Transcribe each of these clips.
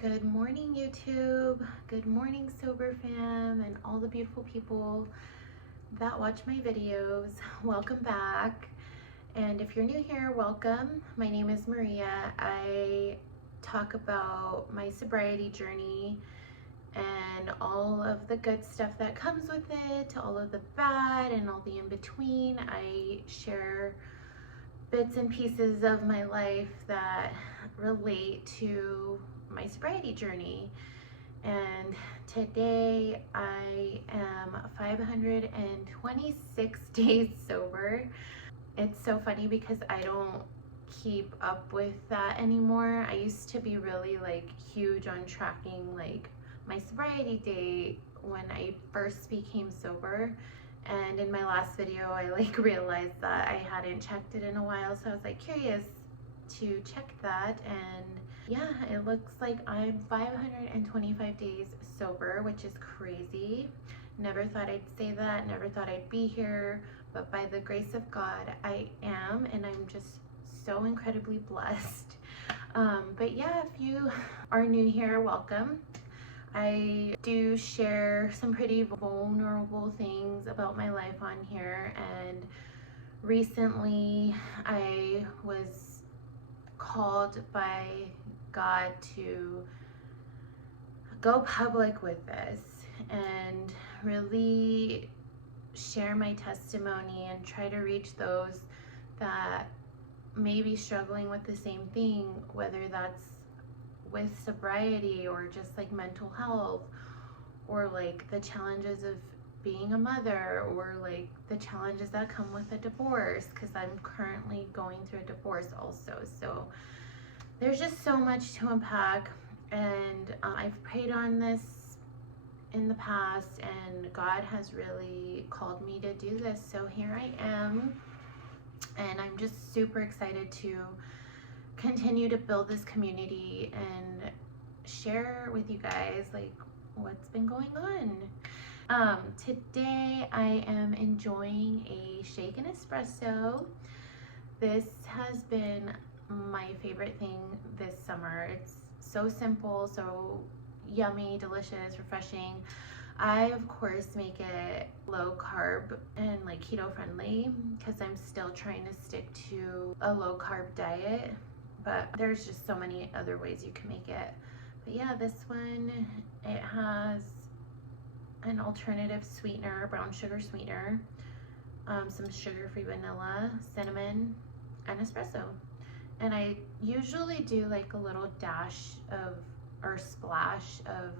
Good morning, YouTube. Good morning, Sober Fam, and all the beautiful people that watch my videos. Welcome back. And if you're new here, welcome. My name is Maria. I talk about my sobriety journey and all of the good stuff that comes with it, all of the bad and all the in between. I share bits and pieces of my life that relate to my sobriety journey. And today I am 526 days sober. It's so funny because I don't keep up with that anymore. I used to be really huge on tracking my sobriety date when I first became sober. And in my last video, I realized that I hadn't checked it in a while. So I was curious to check that, and yeah, it looks like I'm 525 days sober, which is crazy. Never thought I'd say that, never thought I'd be here, but by the grace of God, I am, and I'm just so incredibly blessed. But yeah, if you are new here, welcome. I do share some pretty vulnerable things about my life on here, and recently I was called by God to go public with this and really share my testimony and try to reach those that may be struggling with the same thing, whether that's with sobriety or just mental health, or the challenges of being a mother, or the challenges that come with a divorce, because I'm currently going through a divorce also. So there's just so much to unpack, and I've prayed on this in the past, and God has really called me to do this. So here I am, and I'm just super excited to continue to build this community and share with you guys what's been going on. Today I am enjoying a shake and espresso. This has been my favorite thing this summer. It's so simple, so yummy, delicious, refreshing. I of course make it low carb and keto friendly because I'm still trying to stick to a low carb diet, but there's just so many other ways you can make it. But yeah, this one, it has an alternative sweetener, brown sugar sweetener, some sugar-free vanilla, cinnamon, and espresso. And I usually do a little dash of, or splash of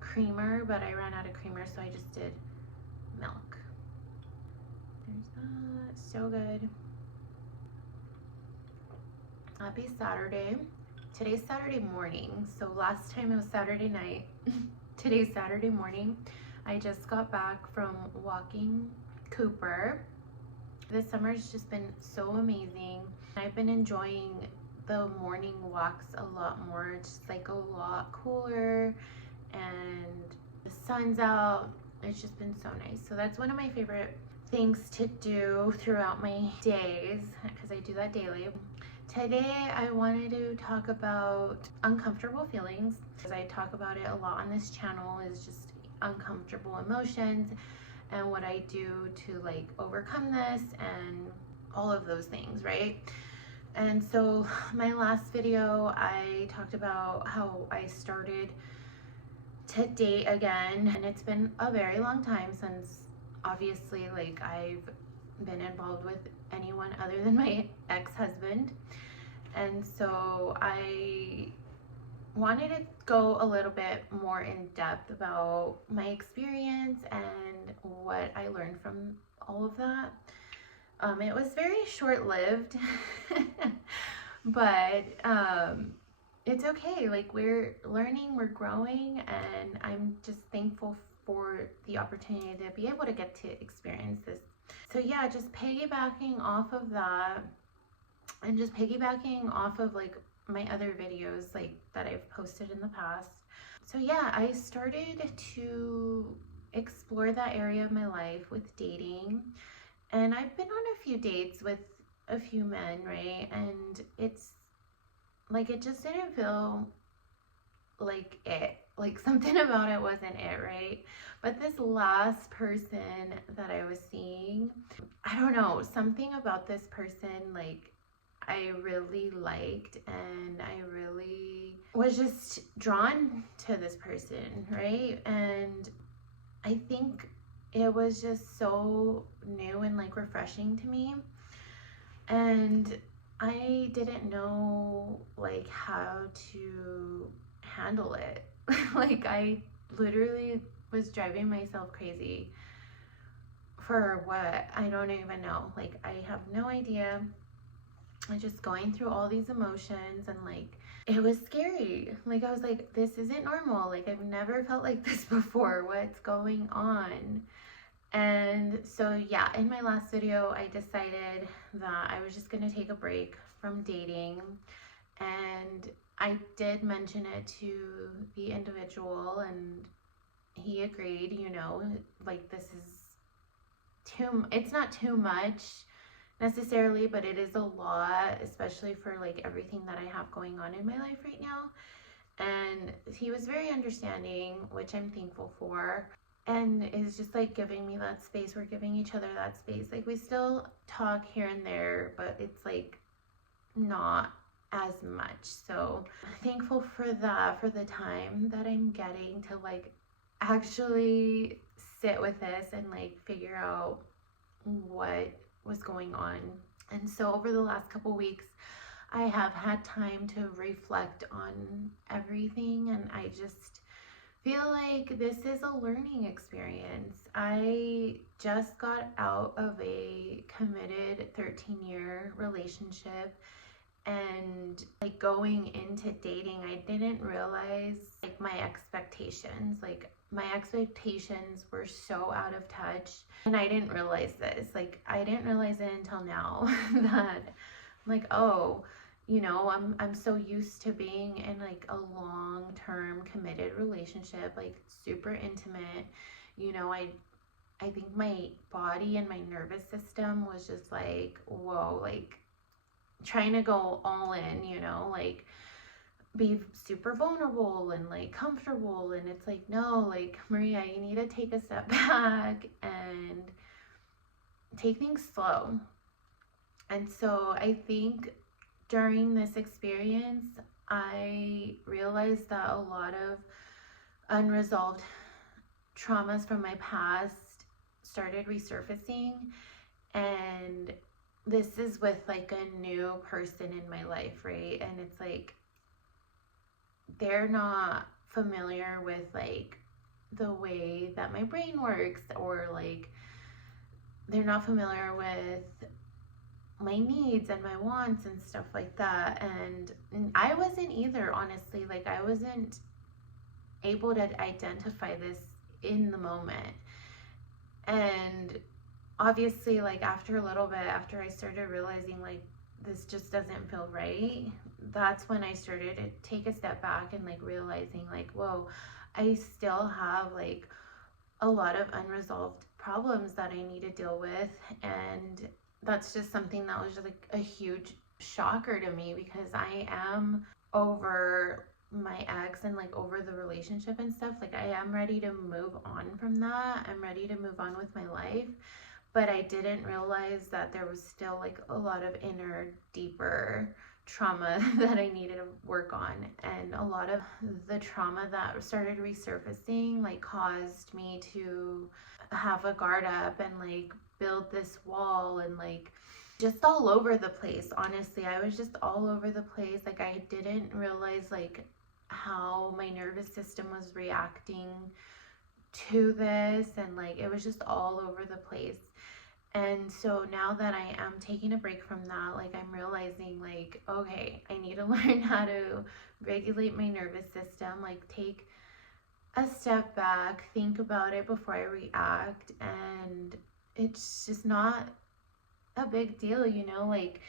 creamer, but I ran out of creamer, so I just did milk. There's that. So good. Happy Saturday. Today's Saturday morning, so last time it was Saturday night. Today's Saturday morning. I just got back from walking Cooper. This summer's just been so amazing. I've been enjoying the morning walks a lot more. It's just a lot cooler, and the sun's out. It's just been so nice. So that's one of my favorite things to do throughout my days, because I do that daily. Today I wanted to talk about uncomfortable feelings, because I talk about it a lot on this channel, is just uncomfortable emotions and what I do to overcome this and all of those things, right? And so my last video, I talked about how I started to date again, and it's been a very long time since obviously I've been involved with anyone other than my ex-husband. And so I wanted to go a little bit more in depth about my experience and what I learned from all of that. It was very short-lived, but it's okay. We're learning, we're growing, and I'm just thankful for the opportunity to be able to get to experience this. So yeah, just piggybacking off of that, and just piggybacking off of my other videos that I've posted in the past. So yeah, I started to explore that area of my life with dating, and I've been on a few dates with a few men, right? And it's it just didn't feel like it. Like something about it wasn't it, right? But this last person that I was seeing, I don't know, something about this person, like I really liked, and I really was just drawn to this person, right? And I think it was just so new and like refreshing to me. And I didn't know like how to handle it. Like I literally was driving myself crazy for what? I don't even know. Like I have no idea. I'm just going through all these emotions, and like it was scary. Like I was like, this isn't normal. Like I've never felt like this before. What's going on? And so yeah, in my last video, I decided that I was just gonna take a break from dating, and I did mention it to the individual, and he agreed, you know, like this is it's not too much necessarily, but it is a lot, especially for like everything that I have going on in my life right now. And he was very understanding, which I'm thankful for, and is just like giving me that space. We're giving each other that space. Like we still talk here and there, but it's like not as much. So thankful for that, for the time that I'm getting to like actually sit with this and like figure out what was going on. And so over the last couple weeks, I have had time to reflect on everything, and I just feel like this is a learning experience. I just got out of a committed 13-year relationship, and like going into dating, I didn't realize like my expectations. Like my expectations were so out of touch, and I didn't realize this. Like I didn't realize it until now that like, oh, you know, I'm so used to being in like a long-term committed relationship, like super intimate. You know, I think my body and my nervous system was just like, whoa, like trying to go all in, you know, like be super vulnerable and like comfortable. And it's like, no, like Maria, you need to take a step back and take things slow. And so I think during this experience, I realized that a lot of unresolved traumas from my past started resurfacing. And this is with like a new person in my life, right? And it's like they're not familiar with like the way that my brain works, or like they're not familiar with my needs and my wants and stuff like that. And I wasn't either, honestly. Like I wasn't able to identify this in the moment. And obviously, like after a little bit, after I started realizing like this just doesn't feel right, that's when I started to take a step back and like realizing like, whoa, I still have like a lot of unresolved problems that I need to deal with. And that's just something that was just like a huge shocker to me, because I am over my ex and like over the relationship and stuff. Like I am ready to move on from that. I'm ready to move on with my life. But I didn't realize that there was still like a lot of inner, deeper trauma that I needed to work on. And a lot of the trauma that started resurfacing like caused me to have a guard up and like build this wall, and like just all over the place. Honestly, I was just all over the place. Like I didn't realize like how my nervous system was reacting to this, and like it was just all over the place. And so now that I am taking a break from that, like I'm realizing like, okay, I need to learn how to regulate my nervous system, like take a step back, think about it before I react. And it's just not a big deal, you know, like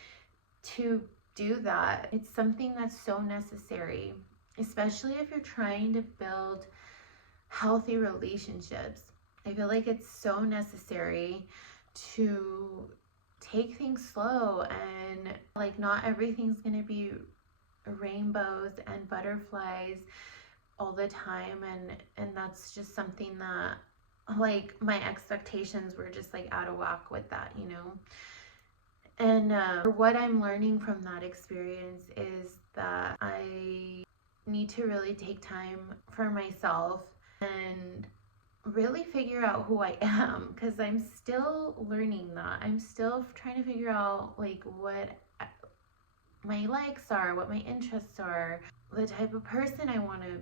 to do that. It's something that's so necessary, especially if you're trying to build healthy relationships. I feel like it's so necessary to take things slow, and like not everything's gonna be rainbows and butterflies. all the time, and that's just something that, like, my expectations were just like out of whack with that, you know. And what I'm learning from that experience is that I need to really take time for myself and really figure out who I am, because I'm still learning that. I'm still trying to figure out like what my likes are, what my interests are, the type of person I want to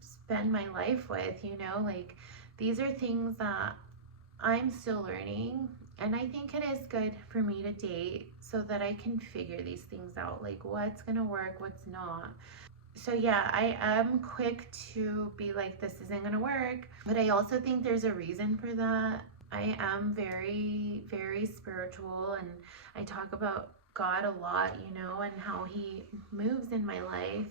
spend my life with, you know, like these are things that I'm still learning. And I think it is good for me to date so that I can figure these things out, like what's gonna work, what's not. So yeah, I am quick to be like, this isn't gonna work, but I also think there's a reason for that. I am very, very spiritual, and I talk about God a lot, you know, and how he moves in my life.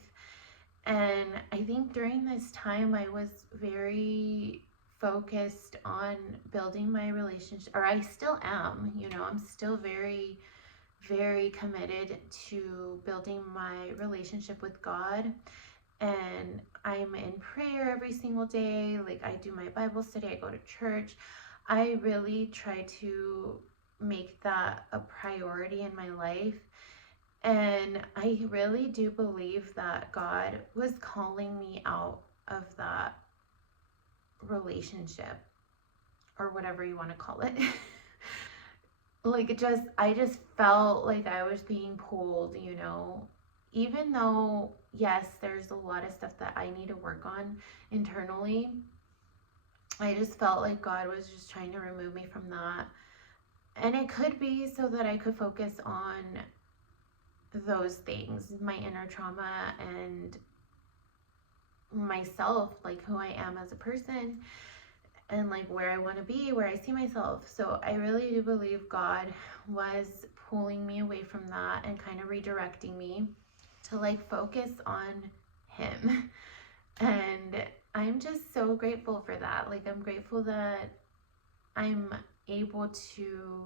And I think during this time I was very focused on building my relationship, or I still am, you know, I'm still very, very committed to building my relationship with God. And I'm in prayer every single day. Like, I do my Bible study, I go to church. I really try to make that a priority in my life. And I really do believe that God was calling me out of that relationship, or whatever you want to call it. Like, I just felt like I was being pulled, you know, even though, yes, there's a lot of stuff that I need to work on internally. I just felt like God was just trying to remove me from that. And it could be so that I could focus on those things, my inner trauma and myself, like who I am as a person, and like where I want to be, where I see myself. So I really do believe God was pulling me away from that and kind of redirecting me to like focus on him. And I'm just so grateful for that. Like, I'm grateful that I'm able to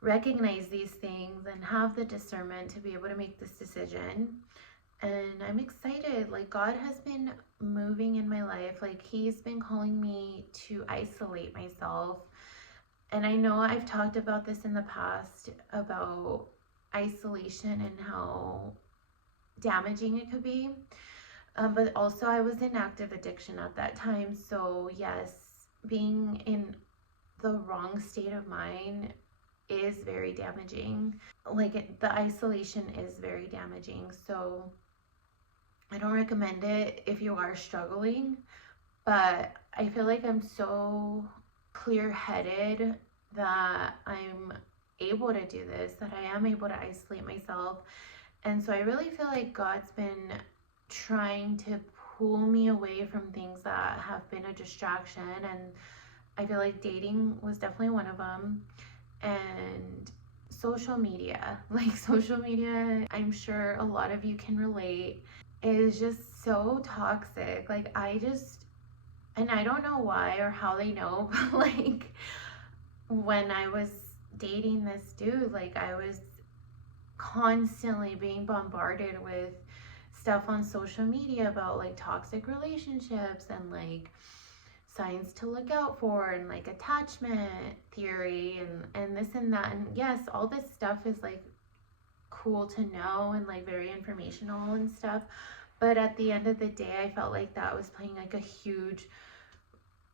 recognize these things and have the discernment to be able to make this decision. And I'm excited. Like, God has been moving in my life. Like, he's been calling me to isolate myself. And I know I've talked about this in the past about isolation and how damaging it could be. But also, I was in active addiction at that time. So yes, being in the wrong state of mind is very damaging. Like, the isolation is very damaging. So I don't recommend it if you are struggling, but I feel like I'm so clear-headed that I'm able to do this, that I am able to isolate myself. And so I really feel like God's been trying to pull me away from things that have been a distraction, and I feel like dating was definitely one of them. And social media, like social media, I'm sure a lot of you can relate, is just so toxic. Like, and I don't know why or how they know, but like when I was dating this dude, like I was constantly being bombarded with stuff on social media about like toxic relationships and like signs to look out for and like attachment theory and this and that. And yes, all this stuff is like cool to know and like very informational and stuff, but at the end of the day I felt like that was playing like a huge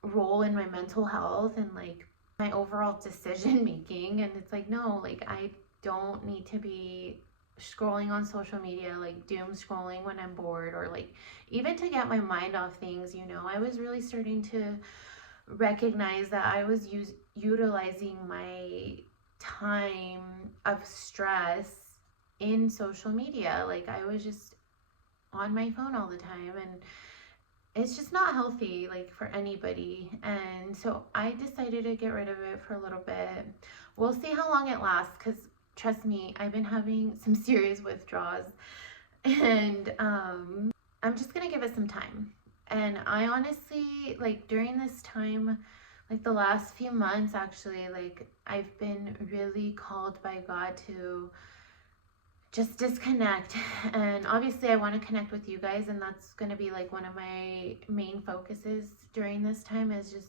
role in my mental health and like my overall decision making. And it's like, no, like I don't need to be scrolling on social media, like doom scrolling when I'm bored, or like even to get my mind off things, you know. I was really starting to recognize that I was utilizing my time of stress in social media. Like, I was just on my phone all the time, and it's just not healthy, like, for anybody. And so I decided to get rid of it for a little bit. We'll see how long it lasts, because trust me, I've been having some serious withdrawals, and I'm just gonna give it some time. And I honestly, like, during this time, like the last few months actually, like I've been really called by God to just disconnect. And obviously I want to connect with you guys, and that's going to be like one of my main focuses during this time, is just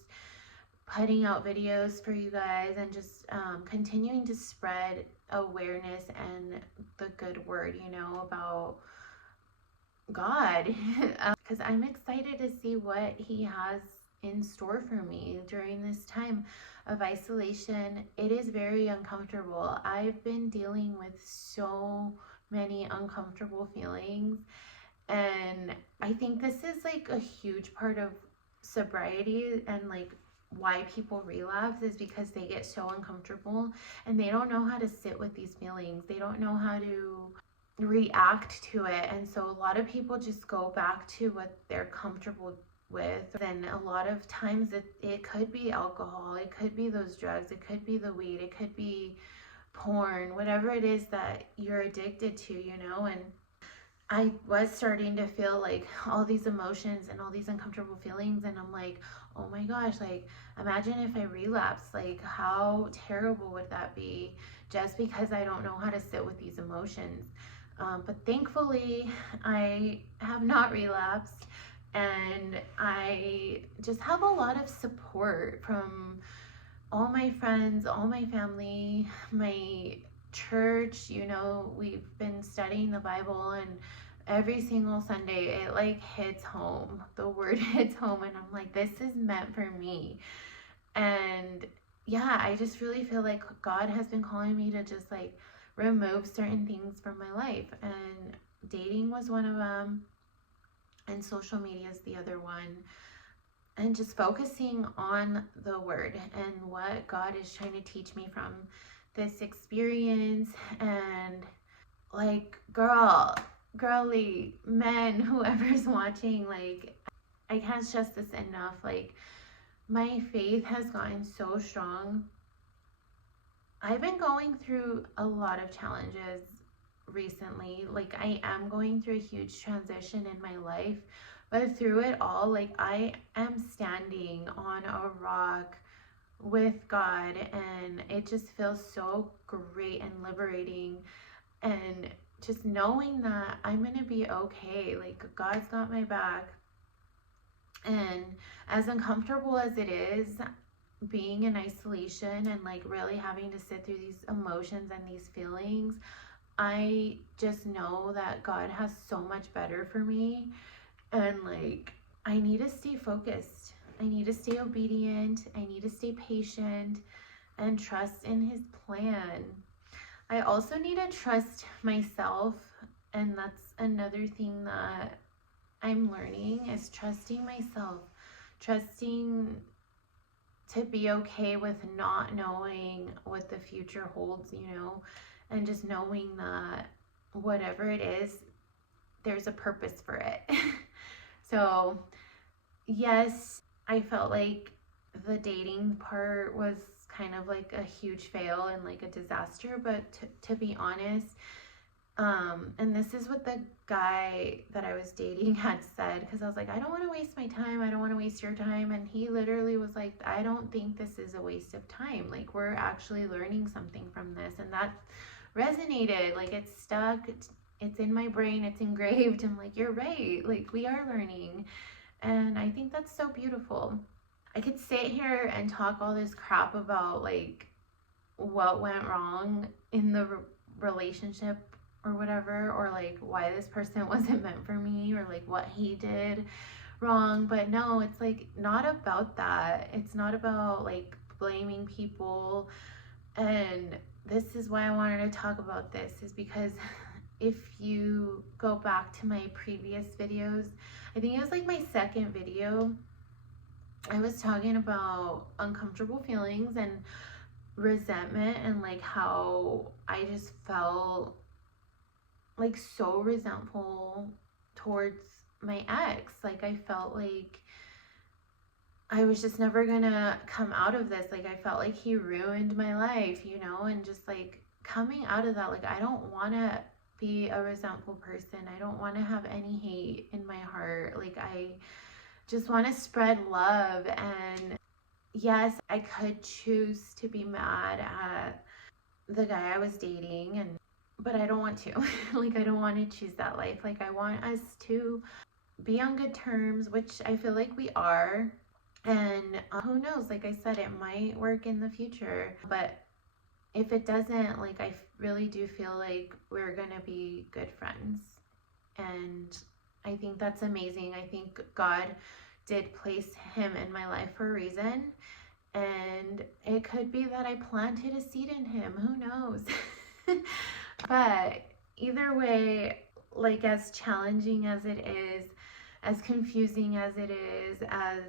putting out videos for you guys, and just continuing to spread awareness and the good word, about God. Because I'm excited to see what He has in store for me during this time of isolation. It is very uncomfortable. I've been dealing with so many uncomfortable feelings, and I think this is like a huge part of sobriety, and like why people relapse is because they get so uncomfortable and they don't know how to sit with these feelings. They don't know how to react to it. And so a lot of people just go back to what they're comfortable with. And a lot of times it could be alcohol, it could be those drugs, it could be the weed, it could be porn, whatever it is that you're addicted to, and I was starting to feel like all these emotions and all these uncomfortable feelings, and I'm like, oh my gosh, like imagine if I relapse, like how terrible would that be, just because I don't know how to sit with these emotions. But thankfully I have not relapsed, and I just have a lot of support from all my friends, all my family, my church. We've been studying the Bible, and every single Sunday it like hits home. The word hits home, and I'm like, this is meant for me. And yeah, I just really feel like God has been calling me to just like remove certain things from my life, and dating was one of them, and social media is the other one. And just focusing on the word and what God is trying to teach me from this experience. And like, girly, men, whoever's watching, like, I can't stress this enough. Like, my faith has gotten so strong. I've been going through a lot of challenges recently. Like, I am going through a huge transition in my life, but through it all, like, I am standing on a rock with God, and it just feels so great and liberating. And just knowing that I'm gonna be okay, like God's got my back. And as uncomfortable as it is, being in isolation and like really having to sit through these emotions and these feelings, I just know that God has so much better for me. And like, I need to stay focused. I need to stay obedient. I need to stay patient and trust in His plan. I also need to trust myself. And that's another thing that I'm learning, is trusting myself, trusting to be okay with not knowing what the future holds, and just knowing that whatever it is, there's a purpose for it. So, yes, I felt like the dating part was kind of like a huge fail and like a disaster, but to be honest, and this is what the guy that I was dating had said, because I was like, I don't want to waste my time, I don't want to waste your time. And he literally was like, I don't think this is a waste of time, like we're actually learning something from this. And that resonated, like it's stuck, it's in my brain, it's engraved. I'm like, you're right, like we are learning. And I think that's so beautiful. I could sit here and talk all this crap about like what went wrong in the relationship or whatever, or like why this person wasn't meant for me, or like what he did wrong. But no, it's like not about that. It's not about like blaming people. And this is why I wanted to talk about this, is because if you go back to my previous videos, I think it was like my second video, I was talking about uncomfortable feelings and resentment, and like how I just felt like so resentful towards my ex. Like I felt like I was just never gonna come out of this. Like I felt like he ruined my life, and just like coming out of that, like I don't want to be a resentful person. I don't want to have any hate in my heart. Like I just want to spread love. And yes, I could choose to be mad at the guy I was dating, but I don't want to. Like, I don't want to choose that life. Like, I want us to be on good terms, which I feel like we are. And who knows, like I said, it might work in the future. But if it doesn't, like, I really do feel like we're gonna be good friends. And I think that's amazing. I think God did place him in my life for a reason. And it could be that I planted a seed in him. Who knows? But either way, like, as challenging as it is, as confusing as it is, as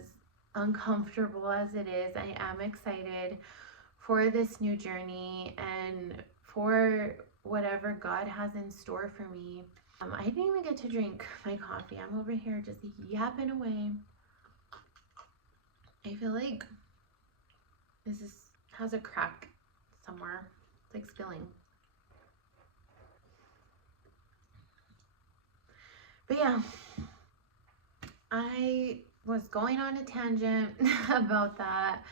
uncomfortable as it is, I am excited for this new journey and for whatever God has in store for me. I didn't even get to drink my coffee. I'm over here just yapping away. I feel like this has a crack somewhere. It's like spilling. But yeah, I was going on a tangent about that.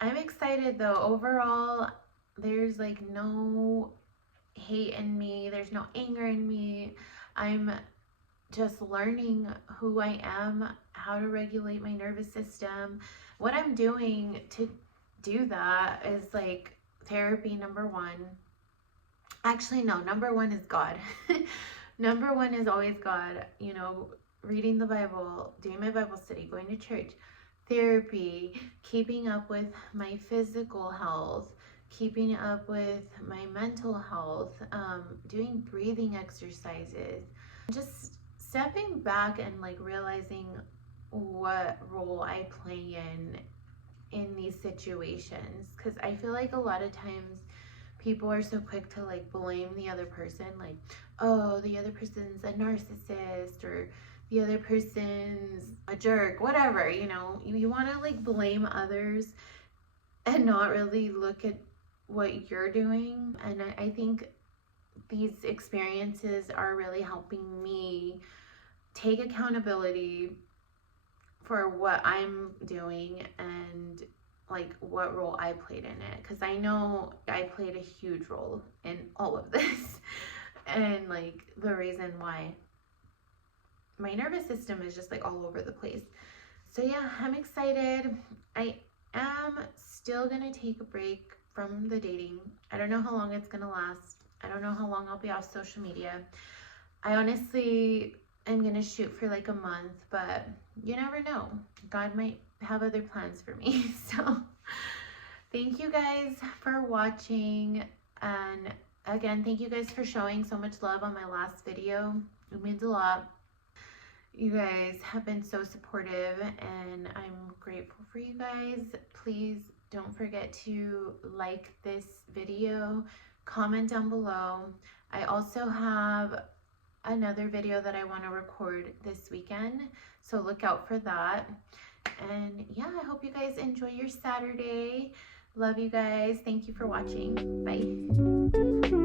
I'm excited though. Overall, there's like no hate in me. There's no anger in me. I'm just learning who I am, how to regulate my nervous system. What I'm doing to do that is like therapy, number one. Actually, no, number one is God. Number one is always God, you know, reading the Bible, doing my Bible study, going to church, therapy, keeping up with my physical health, keeping up with my mental health, doing breathing exercises, just stepping back and like realizing what role I play in these situations. Because I feel like a lot of times people are so quick to like blame the other person, like, oh, the other person's a narcissist, or the other person's a jerk, whatever, you know. You want to like blame others and not really look at what you're doing. And I think these experiences are really helping me take accountability for what I'm doing and like what role I played in it, because I know I played a huge role in all of this and like the reason why my nervous system is just like all over the place. So yeah, I'm excited. I am still gonna take a break from the dating. I don't know how long it's gonna last. I don't know how long I'll be off social media. I honestly am gonna shoot for like a month, but you never know. God might have other plans for me. So thank you guys for watching. And again, thank you guys for showing so much love on my last video. It means a lot. You guys have been so supportive and I'm grateful for you guys. Please don't forget to like this video, comment down below. I also have another video that I want to record this weekend, so look out for that. And yeah, I hope you guys enjoy your Saturday. Love you guys. Thank you for watching. Bye.